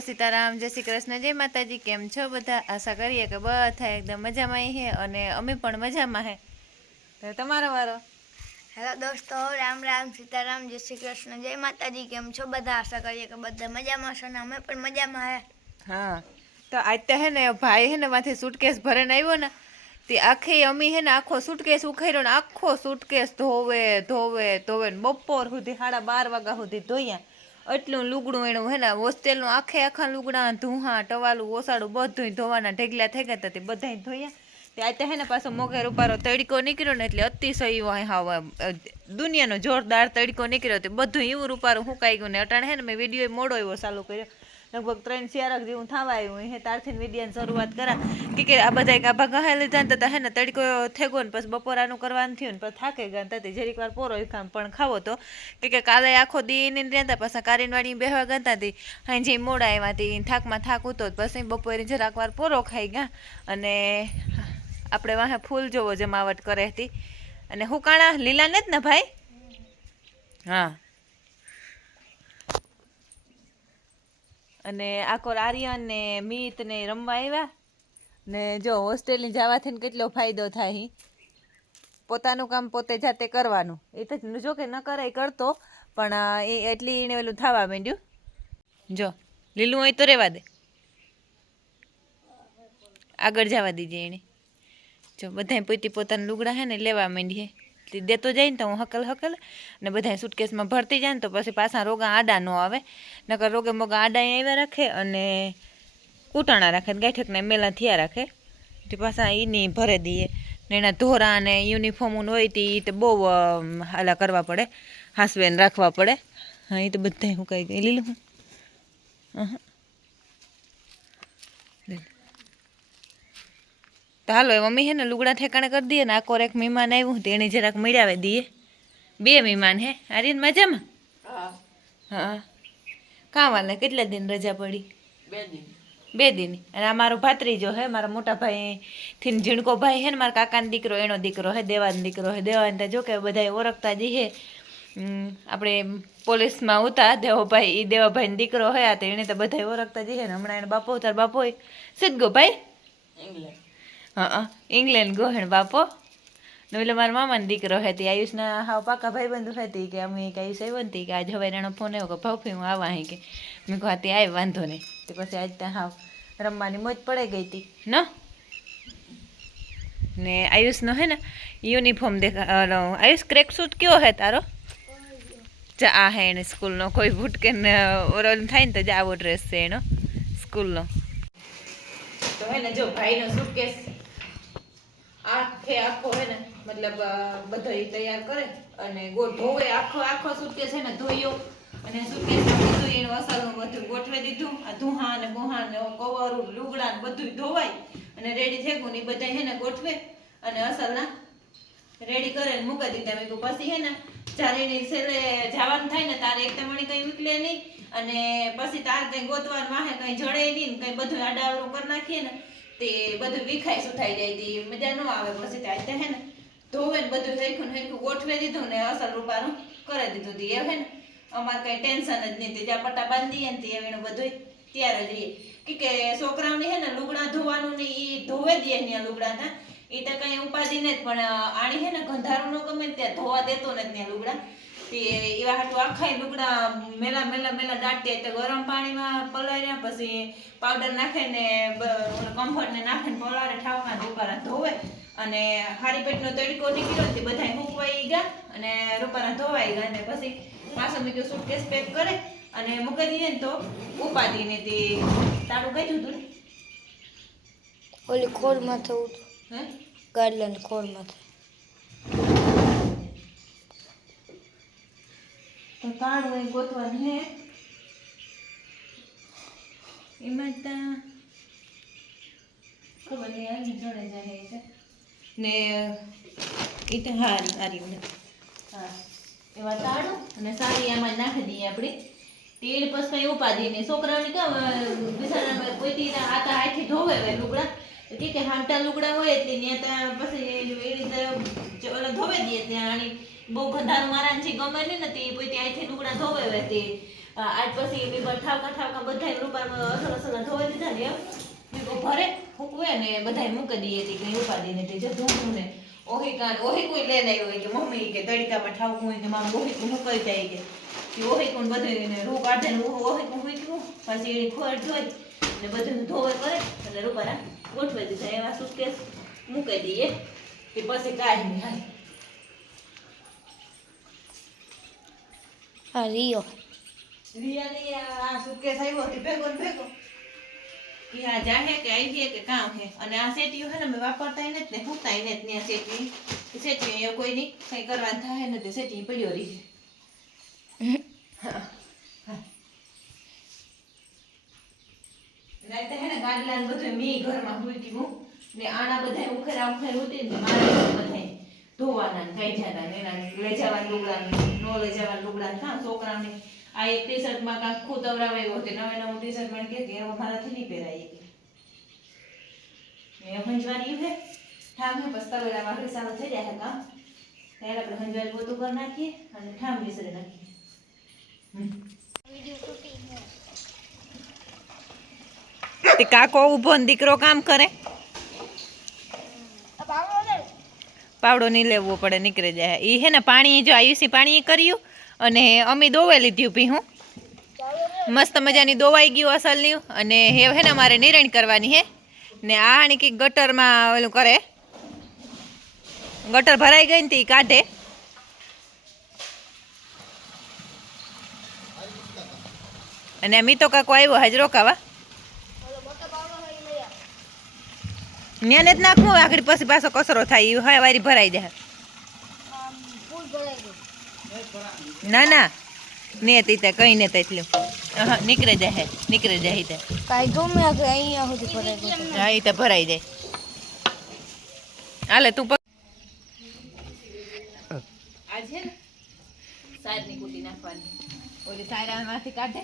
સીતારામ જય શ્રી કૃષ્ણ જય માતાજી કેમ છો બધા? આશા કરીએ કે બધા એકદમ મજામાં હે અને અમે પણ મજામાં હે. તો તમારો વારો? હેલો દોસ્તો રામ રામ સીતારામ જય શ્રી કૃષ્ણ જય માતાજી કેમ છો બધા? આશા કરીએ કે બધા મજામાં છો ને અમે પણ મજામાં હે. હા તો આજ તો હે ને ભાઈ હે ને માથે સુટકેસ ભરીને આવ્યો ને તે આખી અમી હે ને આખો સુટકેસ ઉખાડ્યો ને આખો સુટકેસ ધોવે ધોવે ધોવે ને બપોર સુધી સાડા બાર વાગ્યા સુધી ધોયા. એટલું લુગડું એનું હે ને, હોસ્ટેલનું આખે આખા લુગડા, ધૂહા, ટવાલું, ઓસાડું બધું ધોવાના ઢગલા થઈ ગયા તે બધાય ધોયા. તે આજે હે ને પાછો મોઘેર ઉપારો તડકો નીકળ્યો ને એટલે અતિશય હાવ દુનિયાનો જોરદાર તડકો નીકળ્યો તે બધું એવું રૂપારું હુકાઈ ગયું ને, અટાણે હે ને મેં વીડિયો મોડો એવો ચાલુ કર્યો. લગભગ ત્રણ ચારક જેવું થવા આવ્યું. હે તારથી વિડીયાની શરૂઆત કરા. કે કે આ બધા ગાભા ગહાઈ લીધા ને તો હે ને તડકો થેગો ને પછી બપોરાનું કરવાનું થયું ને પછી થાકે ગયા ને જરીક વાર પોરો ખામ પણ ખાવો તો. કે કે કાલે આખો દી ને રહેતા પાછા કારીનવાડી બેહવા ગયા હતી અહીં જે મોડા આવ્યા હતી થાકમાં થાક ઉતો પછી બપોરે જરાક વાર પોરો ખાઈ ગયા. અને આપણે વાહે ફૂલ જોવો જમાવટ કરે હતી. અને હું કાણા લીલા ને જ ને ભાઈ? હા. અને આખો આર્યન ને મિત ને રમવા આવ્યા. ને જો હોસ્ટેલની જવાથી કેટલો ફાયદો થાય પોતાનું કામ પોતે જાતે કરવાનું. એ તો જો કે ન કરે કરતો, પણ એ એટલી એને ઓલું થવા માંડ્યું. જો, લીલું હોય તો રહેવા દે. આગળ જવા દીજે એને. જો, બધાય પોતી પોતાના લુગડા હે ને લેવા માંડીએ દેતો જાય ને તો હું હકલ હકલ ને બધાય સુટકેસમાં ભરતી જાય ને તો પછી પાછા રોગા આડા ન આવે. નકર રોગે મોગા આડા આવ્યા રાખે અને કૂટાણા રાખે ગાંઠકને મેલા થયા રાખે. તે પાછા એની ભરે દઈએ ને એના ધોરા ને યુનિફોર્મ હોય તે એ તો બહુ હાલા કરવા પડે. હાસવેન રાખવા પડે. હા એ તો બધાય હું કાંઈ ગઈ લીલું હું અહં. લે. તો હાલો એ મમ્મી હે ને લુગડા ઠેકાણે કરી દઈએ ને આકોર એક મહેમાન આવ્યું તો એને જરાક મળાવે દઈએ. બે મહેમાન હે આર્યન મજામાં? હા. કાં વાલે કેટલા દિન રજા પડી? બે દિન. અને આ મારો ભાત્રીજો હે મારા મોટા ભાઈ થી ઝીણકો ભાઈ હે ને મારા કાકાનો દીકરો એનો દીકરો હે દેવાનો દીકરો હે દેવાન તો જો કે બધા ઓળખતા જ હે. આપણે પોલીસમાં ઉતા દેવાભાઈ એ દેવાભાઈનો દીકરો હે આ તો એને તો બધા ઓળખતા જ હે ને હમણાં એને બાપો તાર બાપો સિદ્ધગો ભાઈ? હા ઇંગ્લેન્ડ ગોહેણ બાપો. ને એટલે મારા મામાની દીકરો હતી, આયુષના હાવ પાકા ભાઈબંધુ હતી કે અમે એક આયુષ આવ્યો હતી કે આજ હવે એનો ફોન આવ્યો કે ભાવફી હું આવા અહીં કે. મેં કહું તે આવી વાંધો નહીં. તે પછી આજ ત્યાં હાવ રમવાની મોજ પડે ગઈ હતી. ન? ને આયુષનો હે ને યુનિફોર્મ દેખા આયુષ ક્રેક સૂટ કયો હે તારો? જા, આ હે એને સ્કૂલનો, કોઈ બૂટ કે ઓરલ થાય ને તો જ, આવો ડ્રેસ છે એનો, સ્કૂલનો. તો હે ને જો, ભાઈનો સુટકેસ આખે આખો હે ને, મતલબ બધો તૈયાર કરે અને ગોળ ધોવે. આખો આખો સુટકેસ છે ને ધોયો અને સુટકેસ બધું એનું અસરનું બધું ગોઠવી દીધું. આ ધુહા ને બુહા ને કવર લુગડા ને બધું ધોવાય અને રેડી ગયું ને બધા હે ને ગોઠવે અને અસલના રેડી કરે ને મૂકી દીધા. મેં પછી હે ને, જ્યારે એની છેલ્લે જવાનું થાય ને તારે એક તમારી કઈ ઉકલે નહીં. અને પછી તાર કઈ ગોતવાનું, વાહે કઈ જડે નહીં કઈ બધું આડાવરું કરી નાખીએ ને તે બધું વિખાઈ સુથાઈ જાય તી મજા ન આવે પછી તે આજે હે ને ધોવે ને બધું હરખું ને હરખું ગોઠવી દીધું ને અસલ રૂપાનું કરી દીધું તી. એ હે ને અમારે કઈ ટેન્શન જ નહીં. તે જ્યાં પટ્ટા બાંધી દઈએ ને તે એનું બધું ત્યારે જ રહીએ. કે કે છોકરાઓને હે ને લુગડા ધોવાનું ને એ ધોવે દે ને લુગડા ના એ તો કઈ ઉપાધિ ને પણ આણી હે ને ગંધારું ન ગમે ત્યાં ધોવા દેતો નથી ત્યાં લુગડા. એવા હાટુ આખા લુગડા મેલા મેલા મેલા દાટ્યા તો ગરમ પાણીમાં પલાળ્યા પછી પાવડર નાખે ને કમ્ફર્ટ ને નાખે ને પલાળે ઠાવમાં રૂપારા ધોવે અને હારી પેટનો તડકો નીકળ્યો તે બધા મૂકવાઈ ગયા અને રૂપારા ધોવાઈ ગયા ને પછી પાછો મેં કીધું સુટકેસ પેક કરે અને મૂકી દઈએ ને તો ઉપાધિ તે તારું કઈ હતું ને? ઓલી ખોળમાં થવું હે? ગાડલાની ખોળમાં તો તાળું એ ગોતવાની હે એમાં ત્યાં ખબર નહીં આવી જોડે જાય છે. ને એ તો હારી હારી ને હા એવા તાળું અને સારી આમાં નાખી દઈએ આપણે. તેલ પછી ઉપાધી નહીં. છોકરાઓને કેમ બિચારા કોઈ આતા આખી ધોવે હોય લુગડા. કે કે હામટા લુગડા હોય એટલે ત્યાં પછી એ રીતે ધોવે દઈએ ત્યાં આની. બહુ ગંધારું મારા જે ગમે નહીં ને તે પોતે અહીંથી લુગડા ધોવે હવે તે. આજ પછી બી ઠાવકા ઠાવકા બધા રૂપામાં અસલ અસલ ધોવે દીધા ને એમ. મેં ભરે, ફૂકવે ને બધાય મૂકી દઈએ હતી કઈ ઉપાડી તે જો ધોવું ને. ઓહી કાન ઓહી કોઈ લઈને આવ્યો હોય કે મમ્મી કે તડકામાં ઠાવકું હોય કે મારું ઓહી કોઈ મૂકાઈ જાય કે. કે ઓહી કોણ બધું રૂ કાઢે ને ઓહી કોણ મૂક્યું? પછી એની ખોર ધોઈ ને બધું ધોવે કરે એટલે રૂપારા ગોઠવાઈ દીધા એવા સુટકેસ મૂકી દઈએ. કે પછી કાઢી હાલ. હા રિયો રિયાની આ સુટકેસ આવ્યો હતી ભેગો ને ભેગો કે આ જાહે કે આવી હે કે કામ હે અને આ સેટીઓ હે ને મેં વાપરતા ને ને હુંતા ને ને આ સેટી સેટી અહીંયા કોઈ નહીં કઈ કરવાનું થાય ને તે સેટી પડ્યો રહી રાતે હે ને ગાડલા ને બધું મી ઘરમાં મૂકી હું ને આના બધા ઉખેરા ઉખેર ઉતી ને મારે બધા ધોવાના, થઈ જતા ને એના લઈ જવાના લુગડા નો લઈ જવાના લુગડા હા, છોકરાને આ એક ટી શર્ટમાં કાંક ખૂતવરાવે એવો તે નવે નવું ટી શર્ટ મને કે હવે મારાથી નહીં પહેરાય મેં હંજવાની હે ઠામે તવેરા વાઘરી સારું થઈ જાય કામ. ત્યારે આપણે હંજવાલ પોતું કરી નાખીએ અને ઠામ વિસરી નાખીએ. કાકો ઊભો દીકરો કામ કરે? પાવડો નહીં લેવો પડે, નીકળી જાય. એ હે ને પાણી જો આયુષી પાણી કર્યું અને અમી દોવાઈ લીધું ભીહું મસ્ત મજાની દોવાઈ ગયું અસલની અને હે હે ને મારે નિરણ કરવાની હે. ને આ હાણી કંઈક ગટરમાં ઓલું કરે. ગટર ભરાઈ ગઈ ને તે કાઢે. અને મીતો કાકો આવ્યો હાજ રોકાવા ન્યાને જ નાખવું આગળ પછી પાછો કચરો થાય એ વારી ભરાઈ જાય. ના ના. ને તીતે કઈ ને તેટલું. નીકળે નીકળી જાય નીકળી જાય તે. કાઈ ગમે અહીંયા સુધી ભરાઈ જાય. હા એ તો ભરાઈ જાય. હાલે તું આજે આ છે ને સાયરની કુટી નાખવાની. ઓલી સાયરામાંથી કાઢે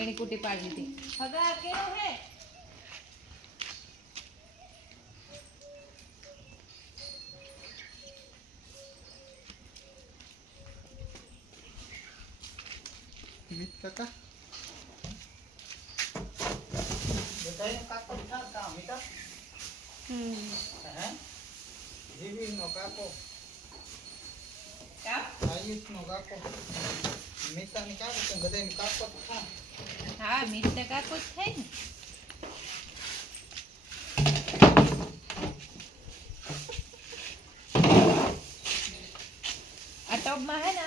એની કુટી પાડી દીધી હગા કેવું હે? જીવીનો કાકો. આયુષનો કાકો. મિતાની કાકો. છે બધાની કાકો હા મીઠ તો કાકો જ થાય ને. આ ટબમાં હે ને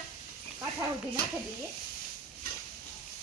કાંઠા સુધી નાખી દઈએ ઝપાટા બોલાલા રાખે. સીપા. ભીહું હે ને બે વિસારે ખા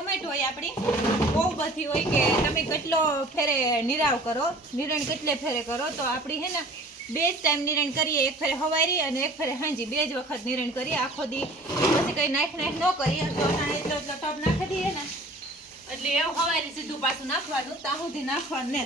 કોમેન્ટ હોય આપણી, બહુ બધી હોય કે તમે કેટલો ફેરે નિરાવ કરો, નિરણ કેટલે ફેરે કરો, તો આપણી હે ને, બે જ ટાઈમ નિરણ કરીએ, એક ફેરે હવારી અને એક ફેરે હાંજી. બે જ વખત નિરણ કરીએ, આખો દી. પછી કંઈ નાખ નાખ ન કરીએ, તો એટલો એટલો ટપ નાખી દઈએ ને. એટલે એવું હવારી સીધું પાછું નાખવાનું, ત્યાં સુધી નાખવાનું ને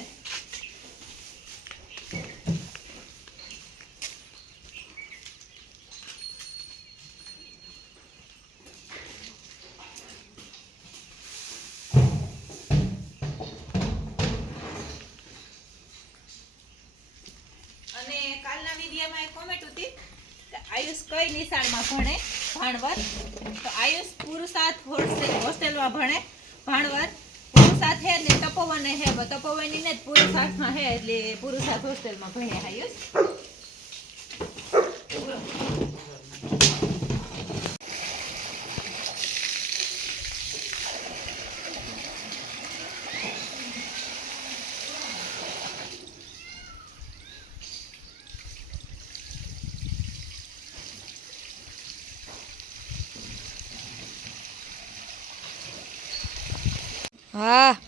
અને કાલના વિડીયોમાં એક કોમેન્ટ હતી કે આયુષ કઈ નિશાળમાં ભણે? ભાણવર. તો આયુષ પુરુષાર્થ હોસ્ટેલ હોસ્ટેલમાં ભણે. ભાણવર પુરુષાર્થ હે એટલે તપોવન હે. તપોવનની ને જ પુરુષાર્થમાં હે એટલે પુરુષાર્થ હોસ્ટેલમાં ભણે આયુષ. હા.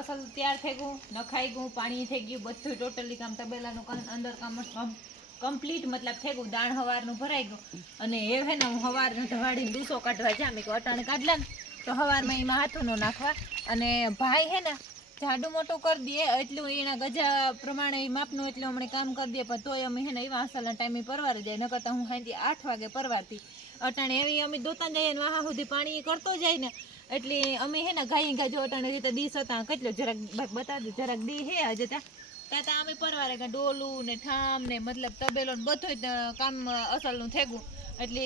અસલ તૈયાર થઈ ગયું, નખાઈ ગયું, પાણી થઈ ગયું બધું ટોટલી કામ તબેલાનું અંદર કામ કમ્પ્લીટ મતલબ થઈ ગયું. દાણ હવારનું ભરાઈ ગયું. અને એ હે ને, હું હવારનું ધવાડીને ડૂસો કાઢવા જામ એક અટાણે કાઢલા ને, તો હવારમાં એમાં હાથું ન નાખવા. અને ભાઈ હે ને, જાડું મોટું કરી દઈએ, એટલું એના ગજા પ્રમાણે માપનું એટલું અમને કામ કરી દે પણ તોય અમે હે ને, એવા અસલના ટાઈમે પરવારી જાય. ન કરતા હું સાંજે આઠ વાગે પરવારતી. અટાણે એવી અમે દોતા જઈએ વાહા સુધી પાણી કરતો જાય ને એટલે અમે હે ને ગાઈ ગાજો અટાણે રીતે દીસ હતા કેટલો જરાક બતાવજો, જરાક દી હે આજે ત્યાં. ત્યાં અમે પરવારે કે ડોલું ને ઠામ ને મતલબ તબેલો ને બધું જ કામ અસલનું થઈ ગયું એટલે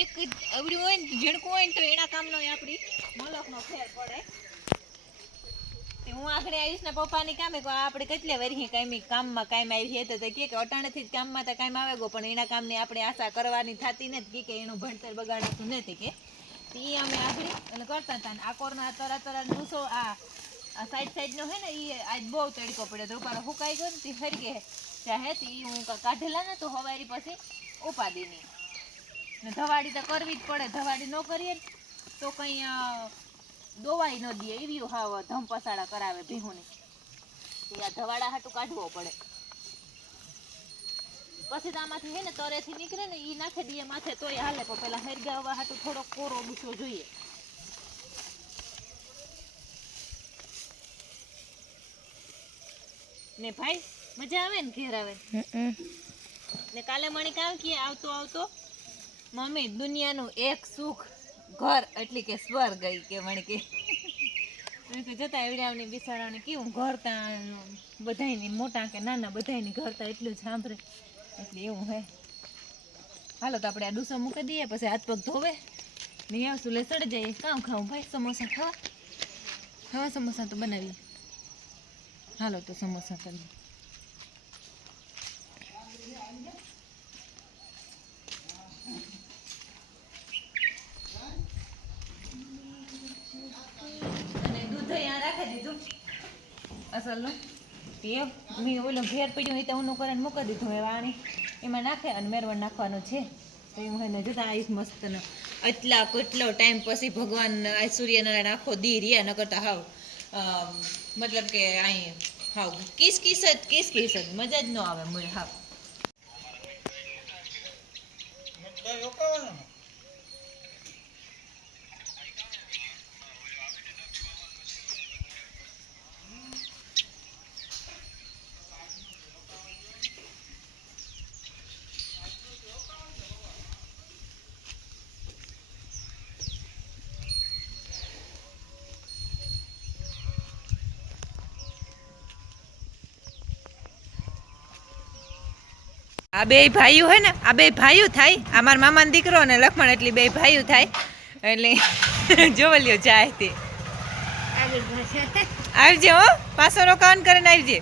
એક અવડ્યું હોય ને, ઝીણકું હોય ને તો એના કામનો આપણી મલકનો ફેર પડે. હું આખરે આવીશ ને પપ્પાની કામે આપણે કેટલે વરી કાંઈ કામમાં કાંઈ આવી તે કે અટાણેથી જ કામમાં તો કાંઈ આવે ગો, પણ એના કામની આપણે આશા કરવાની થતી નથી કે એનું ભણતર બગાડાતું નથી, કે એ અમે આગળ એટલે કરતા હતા આ કોરના તરા તરા નૂસો આ સાઈડ સાઈડનો હે ને એ આજ બહુ તડકો પડ્યો તો ઉપર હુકાઈ ગયો ને, તે હરી ગયા ત્યાં હે તે હું કાઢેલા ને તો હવારી પછી ઉપાદીની ને ધવાડી તો કરવી જ પડે. ધવાડી ન કરીએ તો કંઈ દોવાઈ ન દે. એવી હાવ ધમ પસાડા કરાવે ભીહુની. તો આ ધવાડા હાટું કાઢવો પડે. પછી તો આમાંથી હે ને તરેથી નીકળે ને એ નાખે દઈએ માથે તોય હાલે. પણ પેલા હરગાવવા હાટું થોડો કોરો બુસો જોઈએ. ને ભાઈ મજા આવે ને ઘેર આવે? ને કાલે મણિક કામ કે આવતો આવતો? મમ્મી દુનિયાનું એક સુખ ઘર એટલે કે સ્વર્ગ ગઈ કે મને કે મેં કીધું જતા એવડાવની બિચારાને કેવું ઘર ત્યાં બધાની મોટા કે નાના બધાની ઘર ત્યાં એટલું સાંભળે. એટલે એવું હે. હાલો તો આપણે આ ડુસો મૂકી દઈએ, પછી હાથ પગ ધોવે. ને આવશું લે સડી જઈએ. કામ ખાવું ભાઈ, સમોસા ખાવા. ખાવા સમોસા તો બનાવીએ. હાલો તો સમોસા કરીએ અસલનું એ મેં ઓલો ઘેર પડ્યું એ તો ઊનું કરીને મૂકી દીધું એ વાણી. એમાં નાખે અને મેરવણ નાખવાનું છે. તો હું એને જોતા આવીશ મસ્ત એટલા કેટલો ટાઈમ પછી ભગવાન આ સૂર્યનારાયણ આખો દી રહ્યા ન કરતા હાવ મતલબ કે અહીં હાવ કિસ કિસ જ, કિસ કિસ જ. મજા જ ન આવે, મૂળ હાવ. આ બે ભાઈઓ હોય ને, આ બે ભાઈઓ થાય. આ મારા મામાનો દીકરો અને લખમણ એટલે બે ભાઈઓ થાય. એટલે જોવલ્યો જાય તે. આવજે હો, પાછો રોકાણ કરીને આવજે.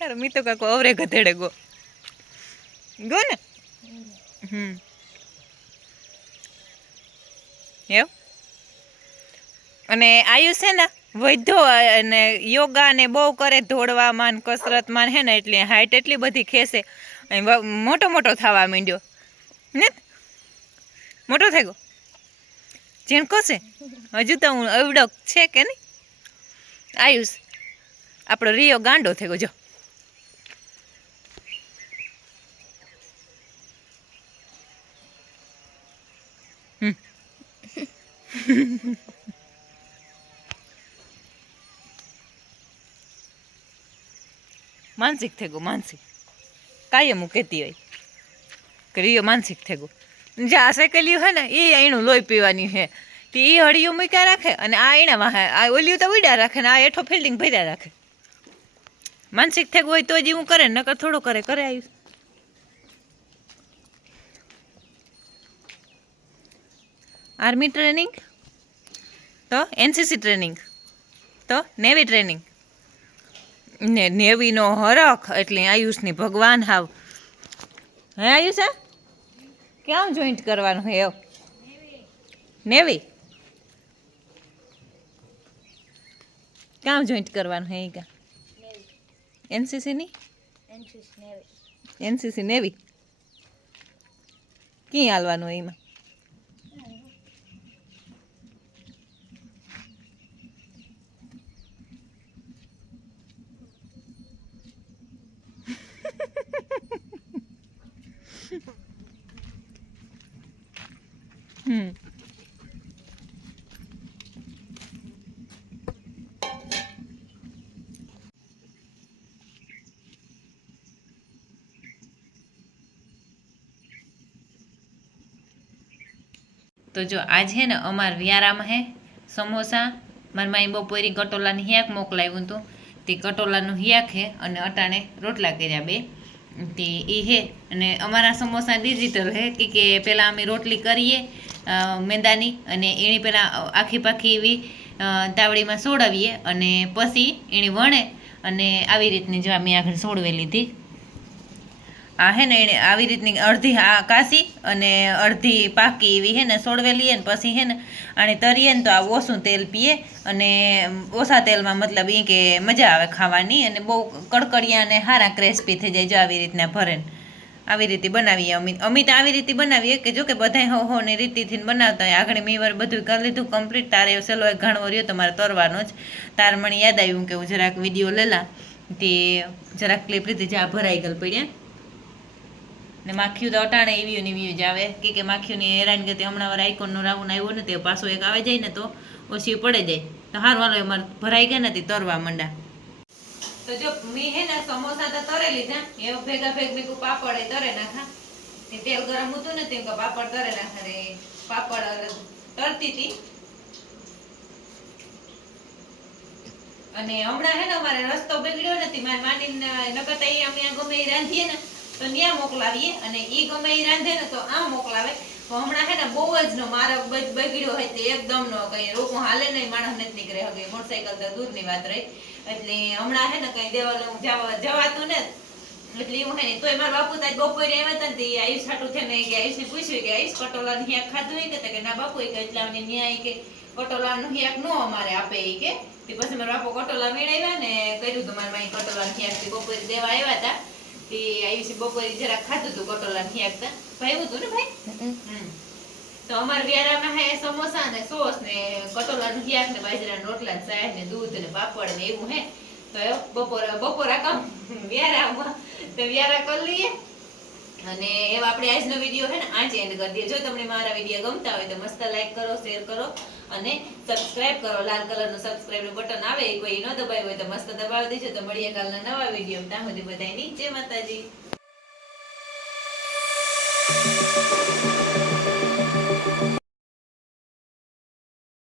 યાર મી તો કાકો અવરે ગધેડે ગો. ગો ને? હમ. એવ? અને આયુષ છે ને, વૈધો અને યોગા ને બહુ કરે, દોડવામાં ને કસરતમાં હે ને, એટલે હાઈટ એટલી બધી અને મોટો મોટો થવા માંડ્યો. ને? મોટો થઈ ગયો? ઝીણકો છે? હજુ તો હું અવડક છે કે નહીં? આયુષ, આપણો રિયો ગાંડો થઈ ગયો, જો. માનસિક થઈ ગયો માનસિક. કાયમ હું કહેતી હોય. કે રિયો માનસિક થઈ ગયો જે આ સાયકલિયું હે ને એ એનું લોહી પીવાની છે. તે એ હળિયું મૂક્યા રાખે અને આ એના વાહે, આ ઓલિયું તો ઉડ્યા રાખે ને આ હેઠો ફિલ્ડિંગ ભર્યા રાખે. માનસિક થઈ ગયું હોય તો જ હું કરે, નકર થોડો કરે કરે આવ્યું આર્મી ટ્રેનિંગ તો એનસીસી ટ્રેનિંગ તો નેવી ટ્રેનિંગ. ને નેવીનો હરખ એટલે આયુષની ભગવાન હાવ. હે આયુષ? હા ક્યાં જોઈન્ટ કરવાનું હે નેવી. ક્યાં જોઈન્ટ કરવાનું હે કા એનસીસીની? NCC navy. NCC navy. ક્યાં હાલવાનું એમાં તો જો આજ ને અમાર વ્યારામાં હે, સમોસા. મારી માઈ બપોરી કટોલાની હિયાક મોકલાવ્યું હતું. તે કટોલાનું હિયાક હે અને અટાણે રોટલા કર્યા બે. તે એ હે અને અમારા સમોસા ડિજિટલ હે, કે કે પહેલાં અમે રોટલી કરીએ મેંદાની અને એની પહેલાં આખી પાખી એવી તાવડીમાં સોડાવીએ અને પછી એની વણે અને આવી રીતની જો મેં આગળ સોડવેલી લીધી. આ હે ને એણે આવી રીતની અડધી આ કાશી અને અડધી પાકી એવી હે ને સોળવેલી ને પછી હે ને આને તરીએ ને તો આ ઓછું તેલ પીએ અને ઓછા તેલમાં મતલબ એ કે મજા આવે ખાવાની અને બહુ કડકડિયા અને સારા ક્રેસ્પી થઈ જાય જો આવી રીતના ભરે આવી રીતે બનાવીએ અમિત. અમિત આવી રીતે બનાવીએ કે જો કે બધાય હો હો ને રીતિથી બનાવતા હોય. આગળ મેં વાર બધું કરી લીધું. કમ્પ્લીટ તારે સેલો એક ઘણો રહ્યો તમારે તરવાનો જ. તાર મને યાદ આવ્યું કે હું જરાક વીડિયો લેલા. તે જરાક ક્લિપ લીધી, જે આ ભરાઈ ગયેલ પડ્યા. ને માખીયું તો અટાણે એવી એવી જ આવે. કે કે માખીઓની હેરાન ગતિ હમણાં વાર આઈકોનનો રાઉન્ડ આવ્યો ને તે પાછો એક આવે જાય ને તો ઓછી પડે જાય. તો હારું, હાલો અમારે ભરાઈ ગયા નથી તરવા મંડા. તો જો મેં હે ને સમોસા તો તરે લીધા. એ ભેગા ભેગ મેં પાપડ એ તરે નાખા. તે તેલ ગરમ હતું ને તેમ પાપડ તરે નાખા. રે પાપડ તરતી હતી. અને હમણાં હે ને અમારે રસ્તો બગડ્યો નથી. મારી માની નકર તો અમે ગમે રાંધીએ ને. તો ત્યાં મોકલાવીએ અને એ ગમે એ રાંધે ને તો આ મોકલાવે. તો હમણાં હે ને બહુ જ નો મારો બગડ્યો હોય તે એકદમ નો કઈ. રોકો હાલે નહીં, માણસ નથી નીકળે હવે મોટરસાયકલ તો દૂરની વાત રહી. એટલે હમણાં હે ને કઈ જવા, જવાતું ને એટલે એવું હે ને. તોય મારા બાપુ તાજ બપોરે આવ્યા હતા ને આયુષ હાટું છે ને કે આયુષને પૂછ્યું કે, આયુષ કટોલા હિયાક ખાધું હોય કે? ના બાપુ એ કે એટલા ન્યાય કે કટોલાનું હિયાક નો અમારે આપે એ કે. પછી મારા બાપુ કટોલા મેળવ્યા ને કર્યું તો મારા માઈ કટોલા હિયાક બપોરે દેવા આવ્યા હતા તે આયુષે બપોરે જરાક ખાધું હતું કટોલા ની આગતા ભાઈ હતું ને ભાઈ. તો અમાર વ્યારામાં હે સમોસા ને સોસ ને કટોલાનું ઘિયાક ને બાજરાના રોટલા ને ચાય ને દૂધ ને પાપડ ને એવું હે. તો એ બપોર બપોરા કામ. વ્યારામાં. તો વ્યારા કરી લઈએ. અને એવા આપણે આજનો વીડિયો હે ને, આજ એન્ડ કરી દઈએ. જો તમને મારા વીડિયો ગમતા હોય તો મસ્ત લાઈક કરો શેર કરો અને સબસ્ક્રાઇબ કરો. લાલ કલરનું સબસ્ક્રાઇબનું બટન આવે, એ કોઈ ન દબાવ્યું હોય તો મસ્ત દબાવી દેજો. તો મળીએ કાલના નવા વીડિયો ત્યાં સુધી બધાની જય માતાજી.